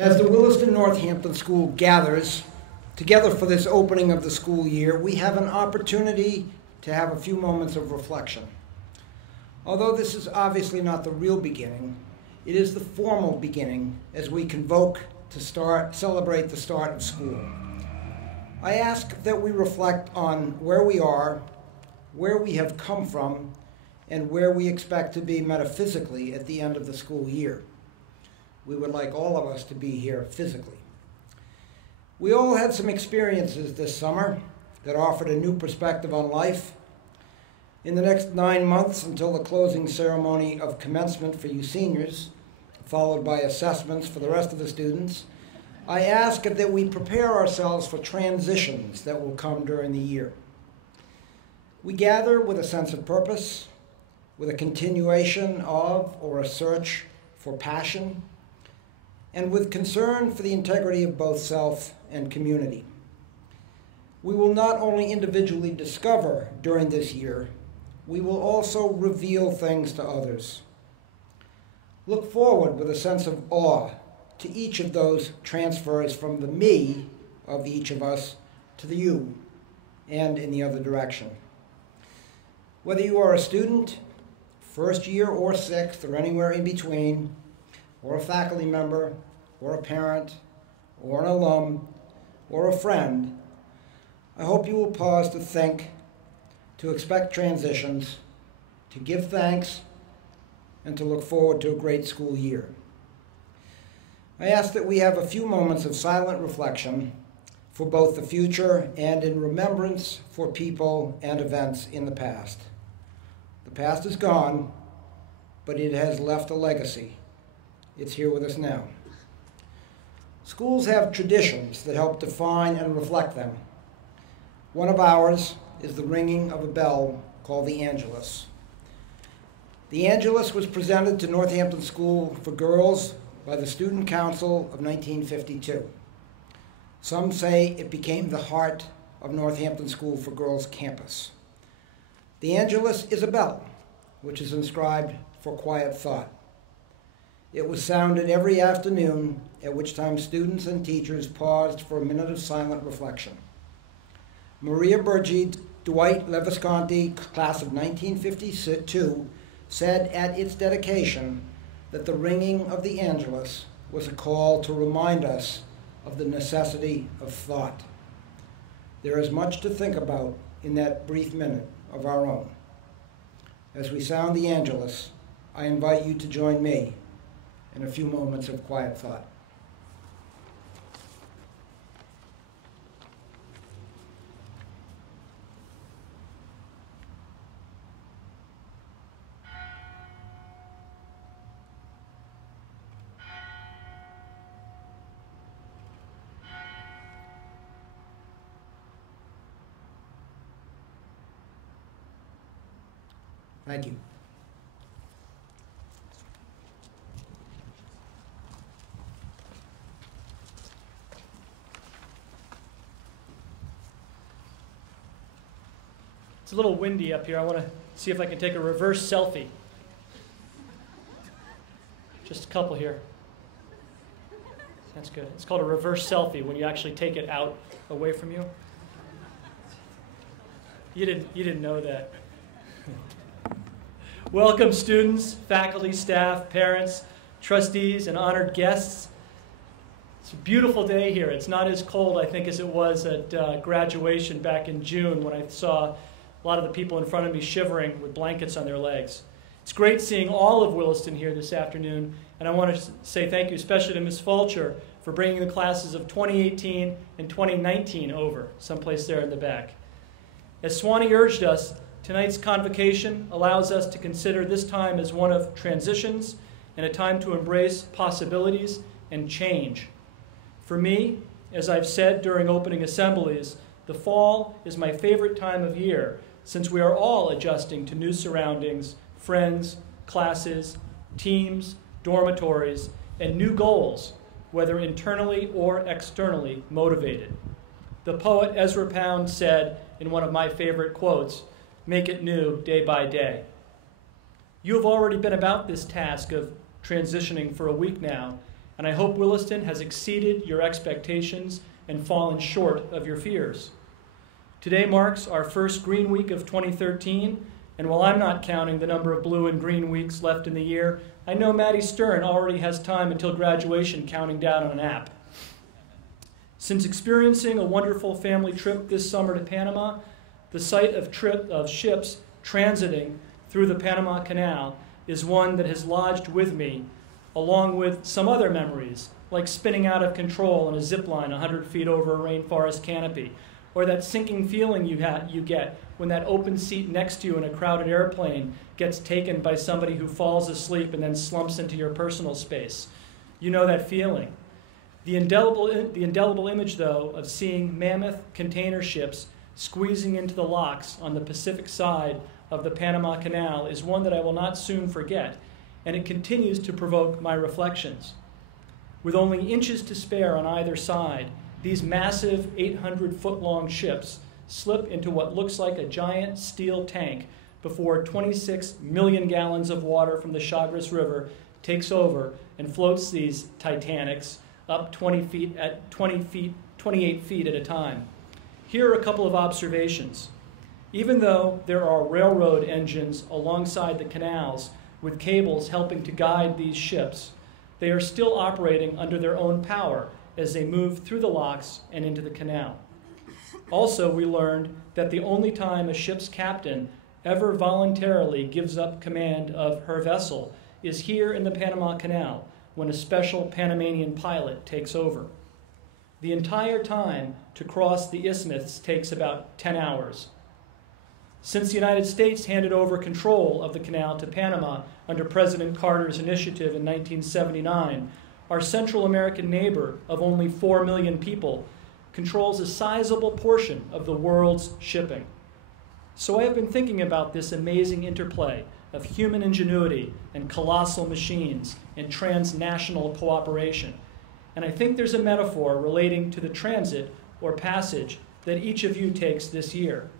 As the Williston Northampton School gathers together for this opening of the school year, we have an opportunity to have a few moments of reflection. Although this is obviously not the real beginning, it is the formal beginning as we convoke to celebrate the start of school. I ask that we reflect on where we are, where we have come from, and where we expect to be metaphysically at the end of the school year. We would like all of us to be here physically. We all had some experiences this summer that offered a new perspective on life. In the next 9 months until the closing ceremony of commencement for you seniors, followed by assessments for the rest of the students, I ask that we prepare ourselves for transitions that will come during the year. We gather with a sense of purpose, with a continuation of or a search for passion, and with concern for the integrity of both self and community. We will not only individually discover during this year, we will also reveal things to others. Look forward with a sense of awe to each of those transfers from the me of each of us to the you, and in the other direction. Whether you are a student, first year or sixth, or anywhere in between, or a faculty member, or a parent, or an alum, or a friend, I hope you will pause to think, to expect transitions, to give thanks, and to look forward to a great school year. I ask that we have a few moments of silent reflection for both the future and in remembrance for people and events in the past. The past is gone, but it has left a legacy. It's here with us now. Schools have traditions that help define and reflect them. One of ours is the ringing of a bell called the Angelus. The Angelus was presented to Northampton School for Girls by the Student Council of 1952. Some say it became the heart of Northampton School for Girls campus. The Angelus is a bell, which is inscribed for quiet thought. It was sounded every afternoon, at which time students and teachers paused for a minute of silent reflection. Maria Bergi, Dwight Levisconti, class of 1952, said at its dedication that the ringing of the Angelus was a call to remind us of the necessity of thought. There is much to think about in that brief minute of our own. As we sound the Angelus, I invite you to join me in a few moments of quiet thought. Thank you. It's a little windy up here. I want to see if I can take a reverse selfie. Just a couple here. That's good. It's called a reverse selfie when you actually take it out away from you. You didn't know that. Welcome students, faculty, staff, parents, trustees, and honored guests. It's a beautiful day here. It's not as cold, I think, as it was at graduation back in June when I saw a lot of the people in front of me shivering with blankets on their legs. It's great seeing all of Williston here this afternoon, and I want to say thank you especially to Ms. Fulcher for bringing the classes of 2018 and 2019 over, someplace there in the back. As Swanee urged us, tonight's convocation allows us to consider this time as one of transitions and a time to embrace possibilities and change. For me, as I've said during opening assemblies, the fall is my favorite time of year since we are all adjusting to new surroundings, friends, classes, teams, dormitories, and new goals, whether internally or externally motivated. The poet Ezra Pound said in one of my favorite quotes, "Make it new day by day." You have already been about this task of transitioning for a week now, and I hope Williston has exceeded your expectations and fallen short of your fears. Today marks our first Green Week of 2013, and while I'm not counting the number of blue and green weeks left in the year, I know Maddie Stern already has time until graduation counting down on an app. Since experiencing a wonderful family trip this summer to Panama, the sight of ships transiting through the Panama Canal is one that has lodged with me, along with some other memories, like spinning out of control on a zip line 100 feet over a rainforest canopy, or that sinking feeling you get when that open seat next to you in a crowded airplane gets taken by somebody who falls asleep and then slumps into your personal space. You know that feeling. The indelible image, though, of seeing mammoth container ships squeezing into the locks on the Pacific side of the Panama Canal is one that I will not soon forget, and it continues to provoke my reflections. With only inches to spare on either side, these massive 800-foot-long ships slip into what looks like a giant steel tank before 26 million gallons of water from the Chagres River takes over and floats these Titanics up 28 feet at a time. Here are a couple of observations. Even though there are railroad engines alongside the canals with cables helping to guide these ships, they are still operating under their own power as they move through the locks and into the canal. Also, we learned that the only time a ship's captain ever voluntarily gives up command of her vessel is here in the Panama Canal, when a special Panamanian pilot takes over. The entire time to cross the isthmus takes about 10 hours. Since the United States handed over control of the canal to Panama under President Carter's initiative in 1979, our Central American neighbor of only 4 million people controls a sizable portion of the world's shipping. So I have been thinking about this amazing interplay of human ingenuity and colossal machines and transnational cooperation. And I think there's a metaphor relating to the transit or passage that each of you takes this year.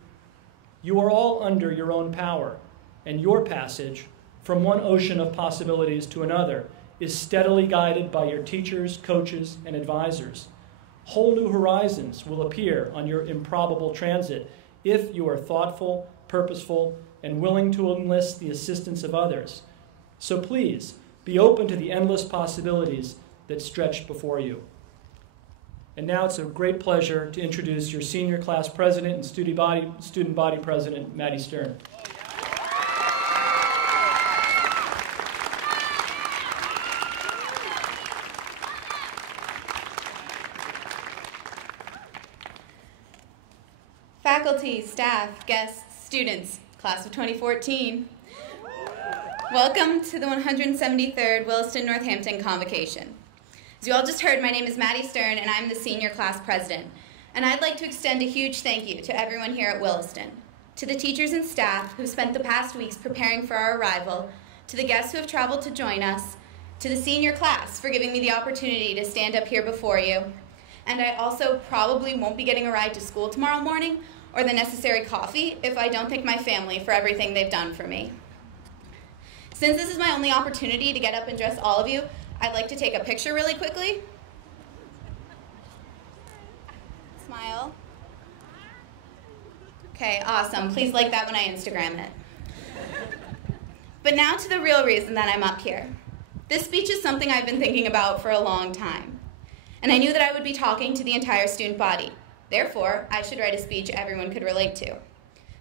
You are all under your own power, and your passage from one ocean of possibilities to another is steadily guided by your teachers, coaches, and advisors. Whole new horizons will appear on your improbable transit if you are thoughtful, purposeful, and willing to enlist the assistance of others. So please, be open to the endless possibilities that stretch before you. And now it's a great pleasure to introduce your senior class president and student body president, Maddie Stern. Faculty, staff, guests, students, class of 2014. Welcome to the 173rd Williston Northampton Convocation. As you all just heard, my name is Maddie Stern, and I'm the senior class president. And I'd like to extend a huge thank you to everyone here at Williston, to the teachers and staff who spent the past weeks preparing for our arrival, to the guests who have traveled to join us, to the senior class for giving me the opportunity to stand up here before you. And I also probably won't be getting a ride to school tomorrow morning or the necessary coffee if I don't thank my family for everything they've done for me. Since this is my only opportunity to get up and dress all of you, I'd like to take a picture really quickly. Smile. Okay, awesome. Please like that when I Instagram it. But now to the real reason that I'm up here. This speech is something I've been thinking about for a long time. And I knew that I would be talking to the entire student body. Therefore, I should write a speech everyone could relate to.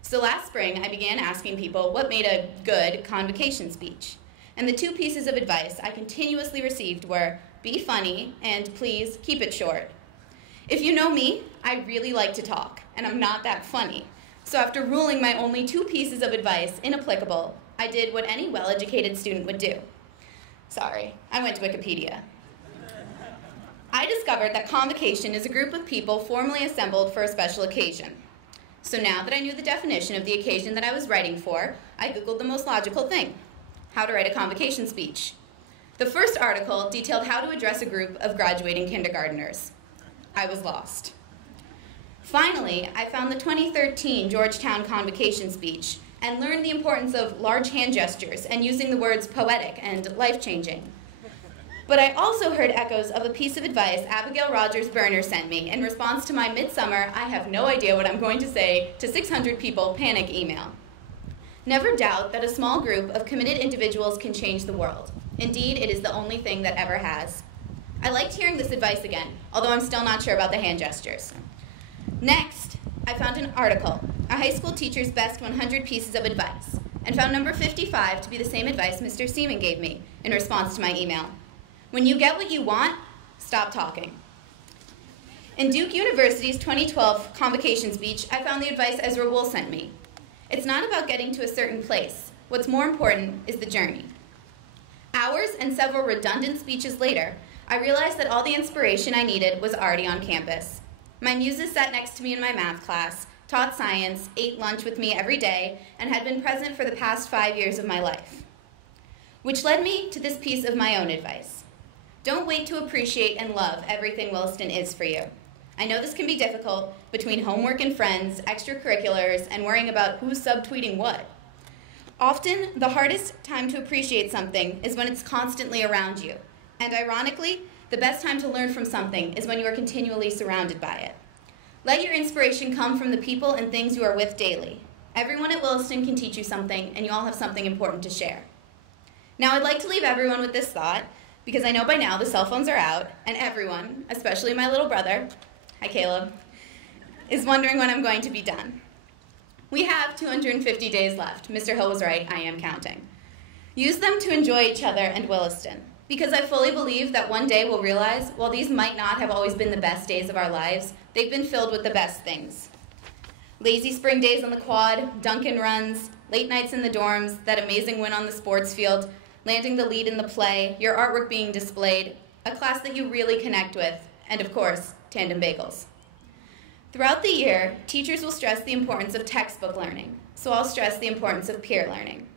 So last spring, I began asking people what made a good convocation speech. And the two pieces of advice I continuously received were, be funny, and please keep it short. If you know me, I really like to talk, and I'm not that funny. So after ruling my only two pieces of advice inapplicable, I did what any well-educated student would do. Sorry, I went to Wikipedia. I discovered that convocation is a group of people formally assembled for a special occasion. So now that I knew the definition of the occasion that I was writing for, I Googled the most logical thing: how to write a convocation speech. The first article detailed how to address a group of graduating kindergartners. I was lost. Finally, I found the 2013 Georgetown Convocation speech and learned the importance of large hand gestures and using the words poetic and life-changing. But I also heard echoes of a piece of advice Abigail Rogers Burner sent me in response to my midsummer, I have no idea what I'm going to say to 600 people panic email. Never doubt that a small group of committed individuals can change the world. Indeed, it is the only thing that ever has. I liked hearing this advice again, although I'm still not sure about the hand gestures. Next, I found an article, a high school teacher's best 100 pieces of advice, and found number 55 to be the same advice Mr. Seaman gave me in response to my email. When you get what you want, stop talking. In Duke University's 2012 Convocation speech, I found the advice Ezra Wool sent me. It's not about getting to a certain place. What's more important is the journey. Hours and several redundant speeches later, I realized that all the inspiration I needed was already on campus. My muses sat next to me in my math class, taught science, ate lunch with me every day, and had been present for the past 5 years of my life. Which led me to this piece of my own advice. Don't wait to appreciate and love everything Williston is for you. I know this can be difficult between homework and friends, extracurriculars, and worrying about who's subtweeting what. Often, the hardest time to appreciate something is when it's constantly around you. And ironically, the best time to learn from something is when you are continually surrounded by it. Let your inspiration come from the people and things you are with daily. Everyone at Williston can teach you something, and you all have something important to share. Now, I'd like to leave everyone with this thought, because I know by now the cell phones are out, and everyone, especially my little brother, hi Caleb, is wondering when I'm going to be done. We have 250 days left. Mr. Hill was right, I am counting. Use them to enjoy each other and Williston, because I fully believe that one day we'll realize, while these might not have always been the best days of our lives, they've been filled with the best things. Lazy spring days on the quad, Duncan runs, late nights in the dorms, that amazing win on the sports field, landing the lead in the play, your artwork being displayed, a class that you really connect with, and of course, tandem bagels. Throughout the year, teachers will stress the importance of textbook learning, so I'll stress the importance of peer learning.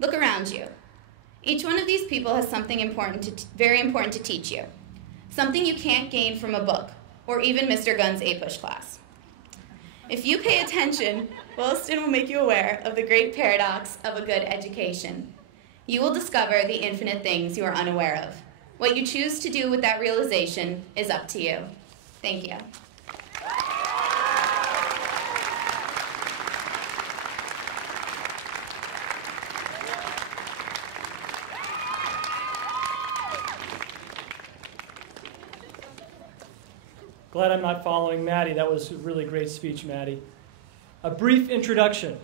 Look around you. Each one of these people has something very important to teach you, something you can't gain from a book, or even Mr. Gunn's A-Push class. If you pay attention, Williston will make you aware of the great paradox of a good education. You will discover the infinite things you are unaware of. What you choose to do with that realization is up to you. Thank you. Glad I'm not following Maddie. That was a really great speech, Maddie. A brief introduction.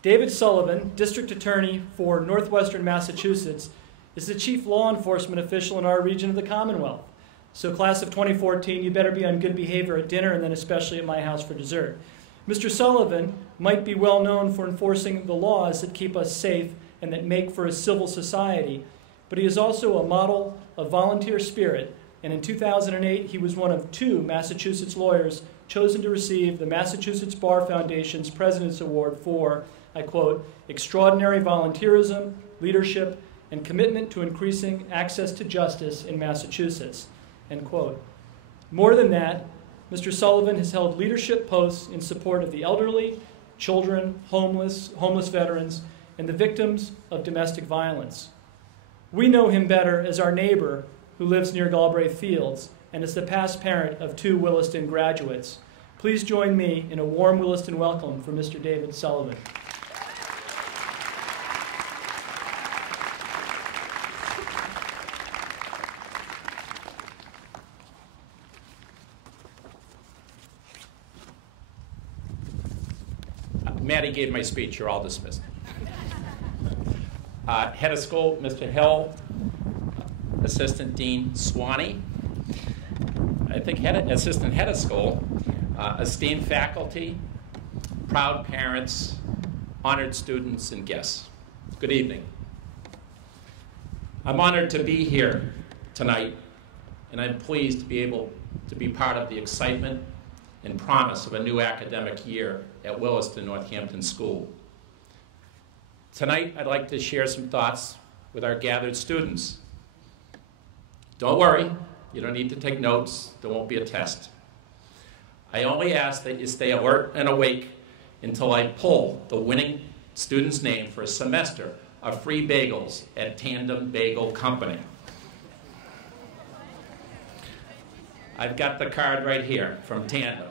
David Sullivan, District Attorney for Northwestern Massachusetts, is the chief law enforcement official in our region of the Commonwealth. So class of 2014, you better be on good behavior at dinner and then especially at my house for dessert. Mr. Sullivan might be well known for enforcing the laws that keep us safe and that make for a civil society, but he is also a model of volunteer spirit, and in 2008 he was one of 2 Massachusetts lawyers chosen to receive the Massachusetts Bar Foundation's President's Award for, I quote, extraordinary volunteerism, leadership, and commitment to increasing access to justice in Massachusetts, end quote. More than that, Mr. Sullivan has held leadership posts in support of the elderly, children, homeless veterans, and the victims of domestic violence. We know him better as our neighbor who lives near Galbraith Fields and is the past parent of 2 Williston graduates. Please join me in a warm Williston welcome for Mr. David Sullivan. Maddie gave my speech. You're all dismissed. Head of school, Mr. Hill. Assistant Dean Swanee. I think assistant head of school. Esteemed faculty, proud parents, honored students, and guests. Good evening. I'm honored to be here tonight, and I'm pleased to be able to be part of the excitement and promise of a new academic year at Williston Northampton School. Tonight, I'd like to share some thoughts with our gathered students. Don't worry, you don't need to take notes. There won't be a test. I only ask that you stay alert and awake until I pull the winning student's name for a semester of free bagels at Tandem Bagel Company. I've got the card right here from Tandem.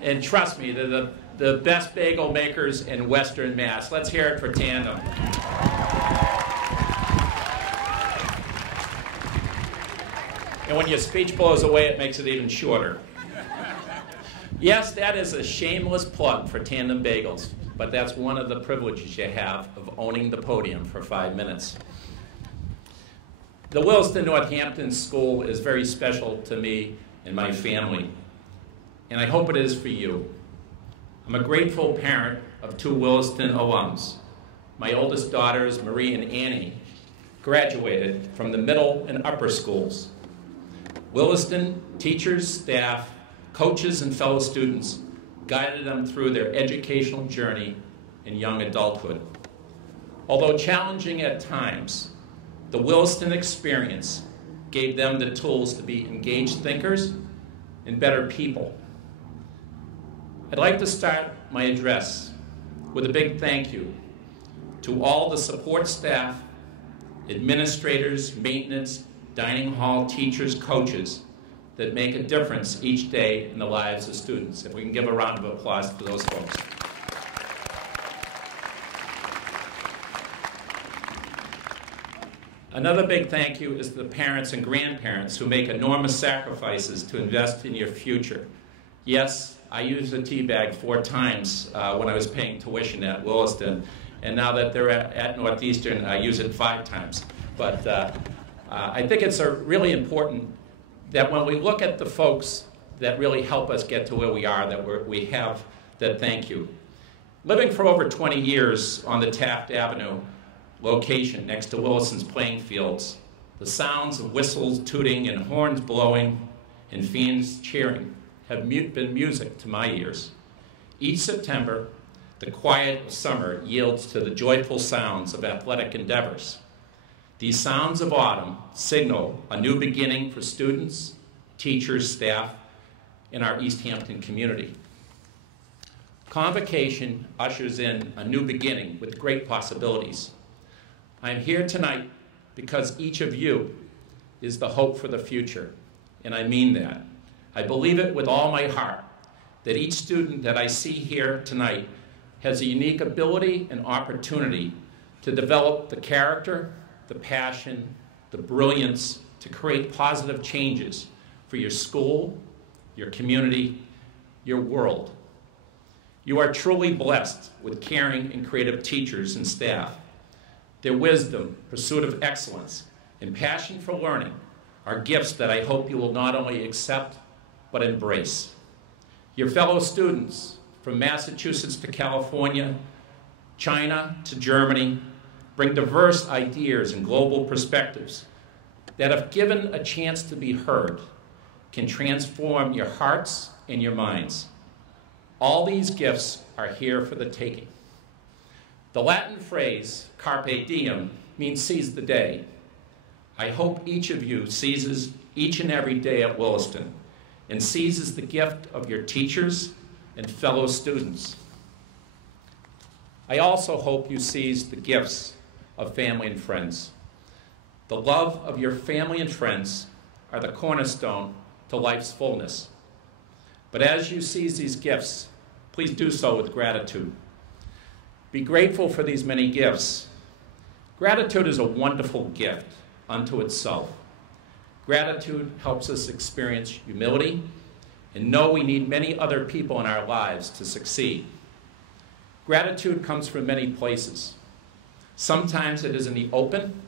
And trust me, they're the best bagel makers in Western Mass. Let's hear it for Tandem. And when your speech blows away, it makes it even shorter. Yes, that is a shameless plug for Tandem Bagels, but that's one of the privileges you have of owning the podium for 5 minutes. The Williston Northampton School is very special to me and my family, and I hope it is for you. I'm a grateful parent of 2 Williston alums. My oldest daughters, Marie and Annie, graduated from the middle and upper schools. Williston teachers, staff, coaches, and fellow students guided them through their educational journey in young adulthood. Although challenging at times, the Williston experience gave them the tools to be engaged thinkers and better people. I'd like to start my address with a big thank you to all the support staff, administrators, maintenance, dining hall teachers, coaches that make a difference each day in the lives of students. If we can give a round of applause for those folks. Another big thank you is to the parents and grandparents who make enormous sacrifices to invest in your future. Yes, I used a tea bag 4 times when I was paying tuition at Williston, and now that they're at Northeastern, I use it 5 times. But I think it's really important that when we look at the folks that really help us get to where we are, that we have that thank you. Living for over 20 years on the Taft Avenue location next to Williston's playing fields, the sounds of whistles tooting and horns blowing and fans cheering have been music to my ears. Each September, the quiet of summer yields to the joyful sounds of athletic endeavors. These sounds of autumn signal a new beginning for students, teachers, staff, in our East Hampton community. Convocation ushers in a new beginning with great possibilities. I'm here tonight because each of you is the hope for the future, and I mean that. I believe it with all my heart, that each student that I see here tonight has a unique ability and opportunity to develop the character, the passion, the brilliance to create positive changes for your school, your community, your world. You are truly blessed with caring and creative teachers and staff. Their wisdom, pursuit of excellence, and passion for learning are gifts that I hope you will not only accept, but embrace. Your fellow students, from Massachusetts to California, China to Germany, bring diverse ideas and global perspectives that, if given a chance to be heard, can transform your hearts and your minds. All these gifts are here for the taking. The Latin phrase, carpe diem, means seize the day. I hope each of you seizes each and every day at Williston and seizes the gift of your teachers and fellow students. I also hope you seize the gifts of family and friends. The love of your family and friends are the cornerstone to life's fullness. But as you seize these gifts, please do so with gratitude. Be grateful for these many gifts. Gratitude is a wonderful gift unto itself. Gratitude helps us experience humility and know we need many other people in our lives to succeed. Gratitude comes from many places. Sometimes it is in the open,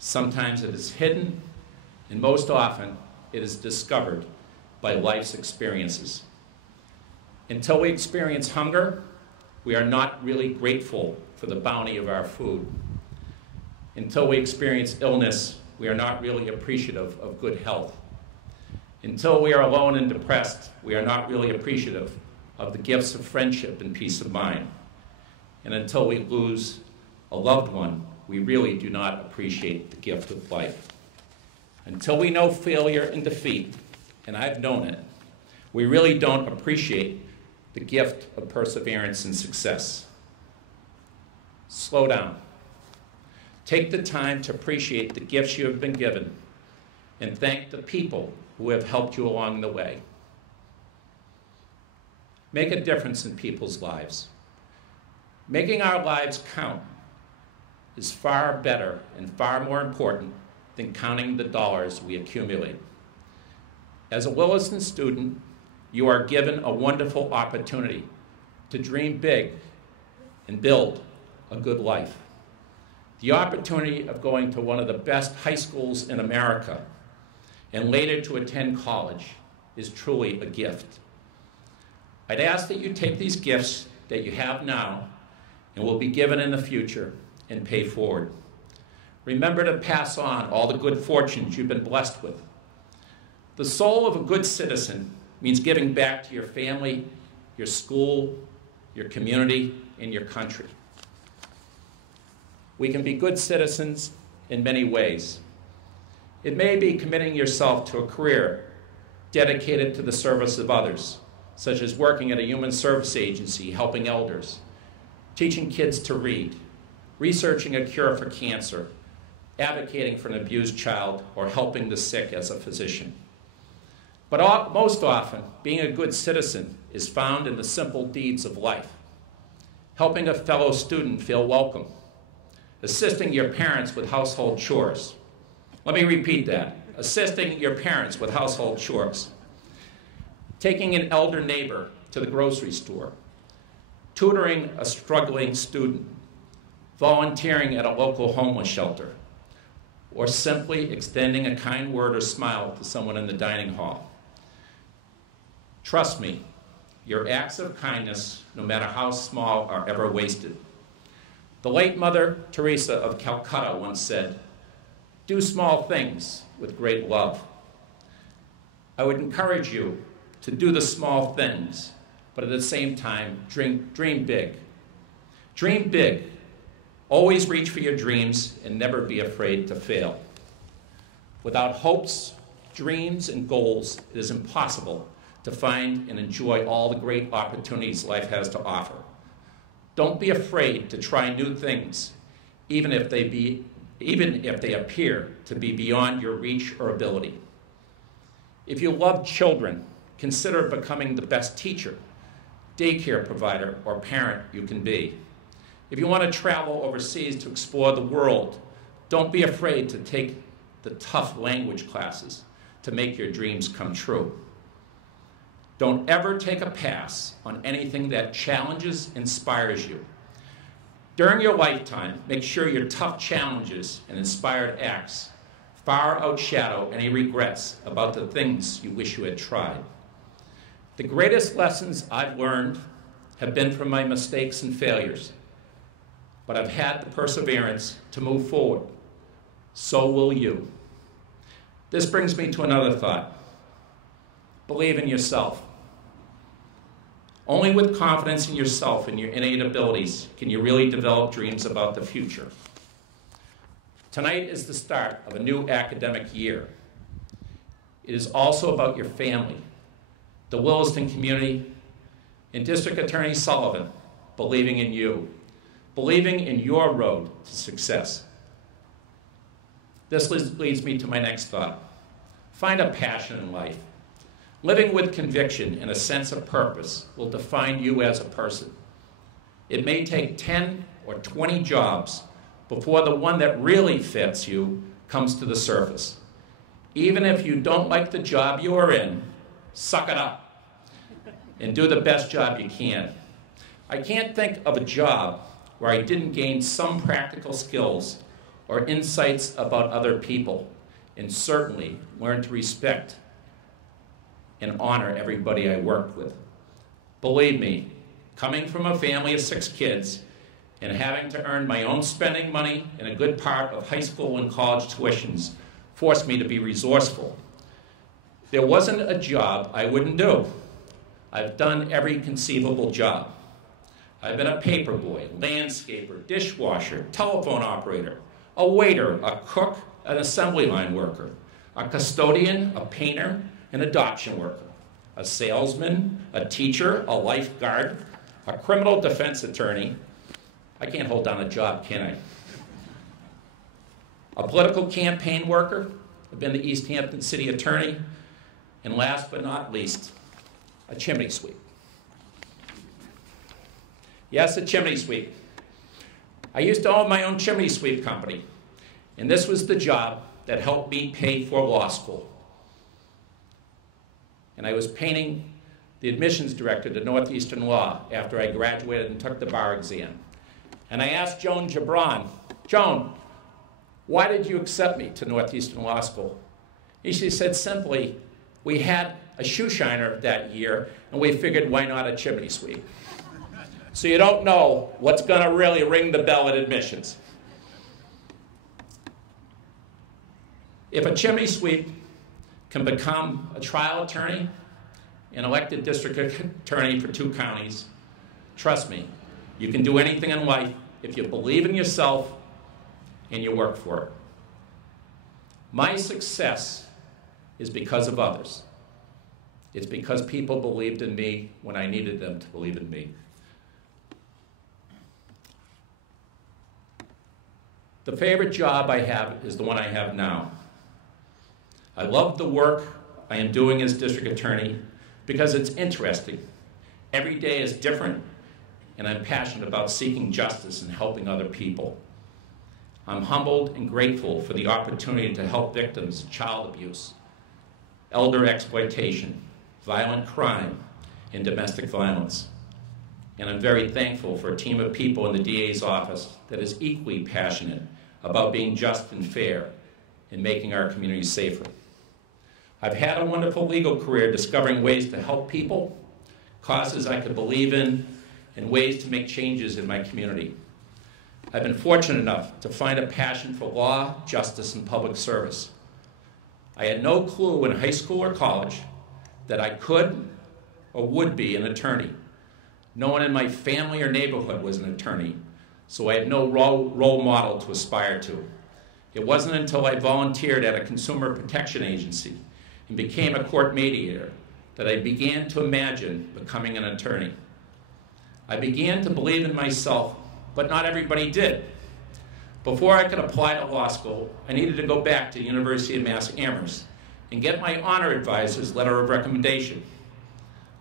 sometimes it is hidden, and most often it is discovered by life's experiences. Until we experience hunger, we are not really grateful for the bounty of our food. Until we experience illness, we are not really appreciative of good health. Until we are alone and depressed, we are not really appreciative of the gifts of friendship and peace of mind. And until we lose a loved one, we really do not appreciate the gift of life. Until we know failure and defeat, and I've known it, we really don't appreciate the gift of perseverance and success. Slow down. Take the time to appreciate the gifts you have been given. and thank the people who have helped you along the way. Make a difference in people's lives. Making our lives count is far better and far more important than counting the dollars we accumulate. As a Williston student, you are given a wonderful opportunity to dream big and build a good life. The opportunity of going to one of the best high schools in America and later to attend college is truly a gift. I'd ask that you take these gifts that you have now and will be given in the future and pay forward. Remember to pass on all the good fortunes you've been blessed with. The soul of a good citizen means giving back to your family, your school, your community, and your country. We can be good citizens in many ways. It may be committing yourself to a career dedicated to the service of others, such as working at a human service agency helping elders, teaching kids to read, researching a cure for cancer, advocating for an abused child, or helping the sick as a physician. But most often, being a good citizen is found in the simple deeds of life. Helping a fellow student feel welcome, assisting your parents with household chores. Let me repeat that. Assisting your parents with household chores. Taking an elder neighbor to the grocery store. Tutoring a struggling student. Volunteering at a local homeless shelter. Or simply extending a kind word or smile to someone in the dining hall. Trust me, your acts of kindness, no matter how small, are ever wasted. The late Mother Teresa of Calcutta once said, "Do small things with great love." I would encourage you to do the small things, but at the same time, dream big. Dream big. Always reach for your dreams and never be afraid to fail. Without hopes, dreams, and goals, it is impossible to find and enjoy all the great opportunities life has to offer. Don't be afraid to try new things, even if they appear to be beyond your reach or ability. If you love children, consider becoming the best teacher, daycare provider, or parent you can be. If you want to travel overseas to explore the world, don't be afraid to take the tough language classes to make your dreams come true. Don't ever take a pass on anything that challenges, inspires you. During your lifetime, make sure your tough challenges and inspired acts far outshadow any regrets about the things you wish you had tried. The greatest lessons I've learned have been from my mistakes and failures, but I've had the perseverance to move forward. So will you. This brings me to another thought. Believe in yourself. Only with confidence in yourself and your innate abilities can you really develop dreams about the future. Tonight is the start of a new academic year. It is also about your family, the Williston community, and District Attorney Sullivan believing in you, believing in your road to success. This leads me to my next thought. Find a passion in life. Living with conviction and a sense of purpose will define you as a person. It may take 10 or 20 jobs before the one that really fits you comes to the surface. Even if you don't like the job you are in, suck it up and do the best job you can. I can't think of a job where I didn't gain some practical skills or insights about other people, and certainly learn to respect and honor everybody I worked with. Believe me, coming from a family of 6 kids and having to earn my own spending money and a good part of high school and college tuitions forced me to be resourceful. There wasn't a job I wouldn't do. I've done every conceivable job. I've been a paperboy, landscaper, dishwasher, telephone operator, a waiter, a cook, an assembly line worker, a custodian, a painter, an adoption worker, a salesman, a teacher, a lifeguard, a criminal defense attorney. I can't hold down a job, can I? A political campaign worker, I've been the East Hampton City Attorney, and last but not least, a chimney sweep. Yes, a chimney sweep. I used to own my own chimney sweep company, and this was the job that helped me pay for law school. And I was painting the admissions director to Northeastern Law after I graduated and took the bar exam. And I asked Joan Gibran, Joan, why did you accept me to Northeastern Law School? And she said simply, we had a shoe shiner that year, and we figured, why not a chimney sweep? So you don't know what's going to really ring the bell at admissions. If a chimney sweep can become a trial attorney, an elected district attorney for 2 counties, trust me, you can do anything in life if you believe in yourself and you work for it. My success is because of others. It's because people believed in me when I needed them to believe in me. The favorite job I have is the one I have now. I love the work I am doing as district attorney because it's interesting. Every day is different, and I'm passionate about seeking justice and helping other people. I'm humbled and grateful for the opportunity to help victims of child abuse, elder exploitation, violent crime, and domestic violence. And I'm very thankful for a team of people in the DA's office that is equally passionate about being just and fair and making our communities safer. I've had a wonderful legal career discovering ways to help people, causes I could believe in, and ways to make changes in my community. I've been fortunate enough to find a passion for law, justice, and public service. I had no clue in high school or college that I could or would be an attorney. No one in my family or neighborhood was an attorney, so I had no role model to aspire to. It wasn't until I volunteered at a consumer protection agency and became a court mediator that I began to imagine becoming an attorney. I began to believe in myself, but not everybody did. Before I could apply to law school, I needed to go back to the University of Mass Amherst and get my honor advisor's letter of recommendation.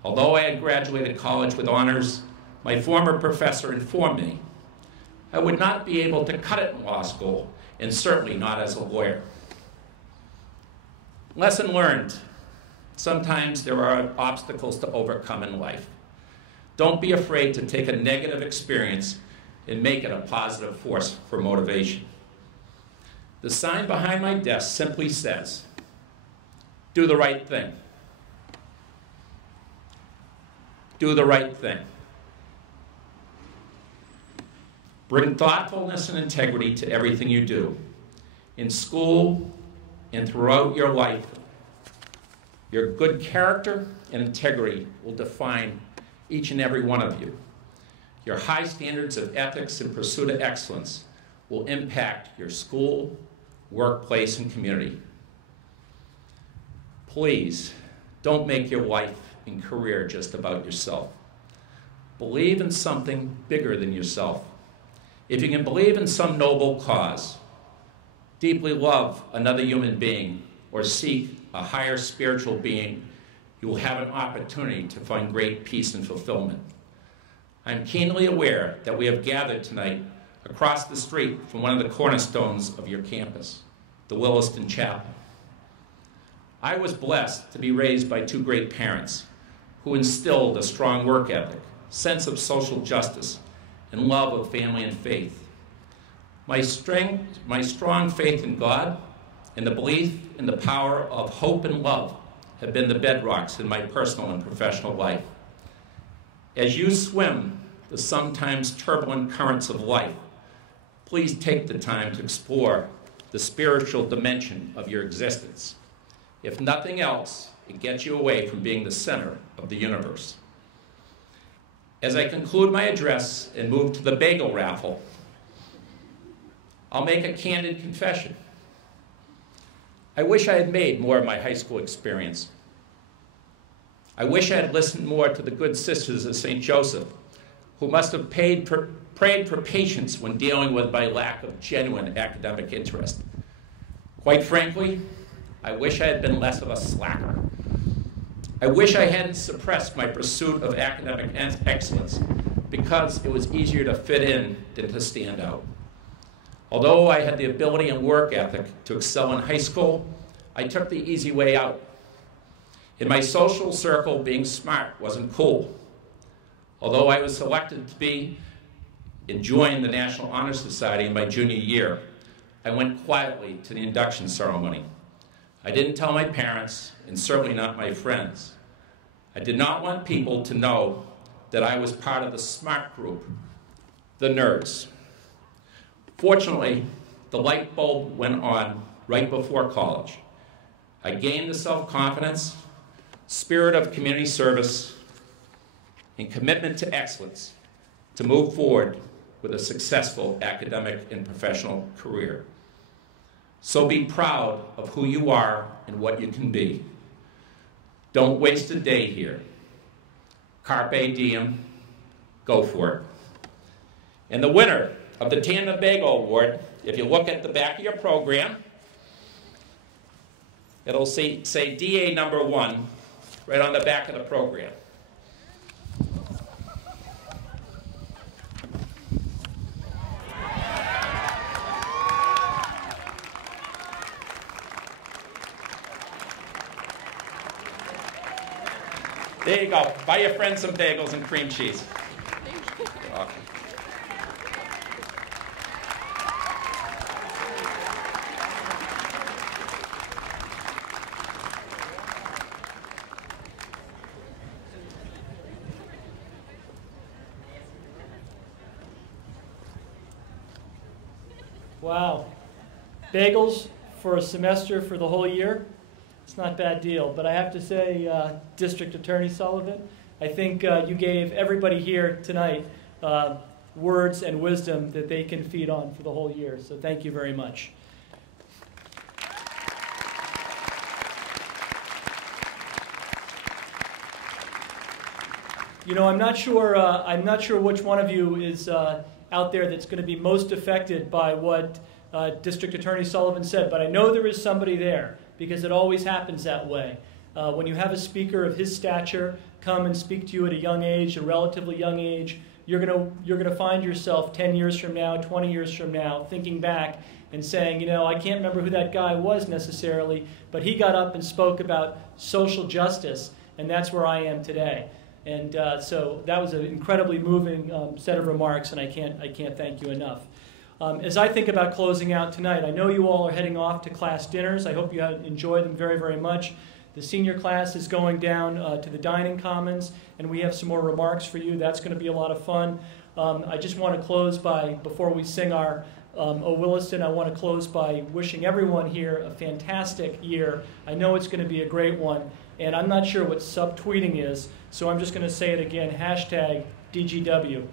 Although I had graduated college with honors, my former professor informed me I would not be able to cut it in law school, and certainly not as a lawyer. Lesson learned. Sometimes there are obstacles to overcome in life. Don't be afraid to take a negative experience and make it a positive force for motivation. The sign behind my desk simply says, do the right thing. Do the right thing. Bring thoughtfulness and integrity to everything you do. In school and throughout your life, your good character and integrity will define each and every one of you. Your high standards of ethics and pursuit of excellence will impact your school, workplace, and community. Please, don't make your life and career just about yourself. Believe in something bigger than yourself. If you can believe in some noble cause, deeply love another human being, or seek a higher spiritual being, you will have an opportunity to find great peace and fulfillment. I'm keenly aware that we have gathered tonight across the street from one of the cornerstones of your campus, the Williston Chapel. I was blessed to be raised by 2 great parents who instilled a strong work ethic, sense of social justice, and love of family and faith. My strong faith in God and the belief in the power of hope and love have been the bedrocks in my personal and professional life. As you swim the sometimes turbulent currents of life, please take the time to explore the spiritual dimension of your existence. If nothing else, it gets you away from being the center of the universe. As I conclude my address and move to the bagel raffle, I'll make a candid confession. I wish I had made more of my high school experience. I wish I had listened more to the good sisters of St. Joseph, who must have prayed for patience when dealing with my lack of genuine academic interest. Quite frankly, I wish I had been less of a slacker. I wish I hadn't suppressed my pursuit of academic excellence because it was easier to fit in than to stand out. Although I had the ability and work ethic to excel in high school, I took the easy way out. In my social circle, being smart wasn't cool. Although I was selected to be and join the National Honor Society in my junior year, I went quietly to the induction ceremony. I didn't tell my parents, and certainly not my friends. I did not want people to know that I was part of the smart group, the nerds. Fortunately, the light bulb went on right before college. I gained the self-confidence, spirit of community service, and commitment to excellence to move forward with a successful academic and professional career. So be proud of who you are and what you can be. Don't waste a day here. Carpe diem, go for it. And the winner of the Tandem Bagel Award, if you look at the back of your program, it'll say DA number 1 right on the back of the program. There you go. Buy your friends some bagels and cream cheese. You're welcome. Wow. Bagels for a semester for the whole year? It's not a bad deal. But I have to say, District Attorney Sullivan, I think you gave everybody here tonight words and wisdom that they can feed on for the whole year. So thank you very much. You know, I'm not sure which one of you is out there that's going to be most affected by what District Attorney Sullivan said, but I know there is somebody there, because it always happens that way. When you have a speaker of his stature come and speak to you at a young age, a relatively young age, you're gonna find yourself 10 years from now, 20 years from now, thinking back and saying, you know, I can't remember who that guy was necessarily, but he got up and spoke about social justice, and that's where I am today. And so that was an incredibly moving set of remarks, and I can't thank you enough. As I think about closing out tonight, I know you all are heading off to class dinners. I hope you enjoy them very, very much. The senior class is going down to the dining commons, and we have some more remarks for you. That's going to be a lot of fun. I just want to close by, before we sing our O Williston, I want to close by wishing everyone here a fantastic year. I know it's going to be a great one, and I'm not sure what subtweeting is, so I'm just going to say it again, #DGW.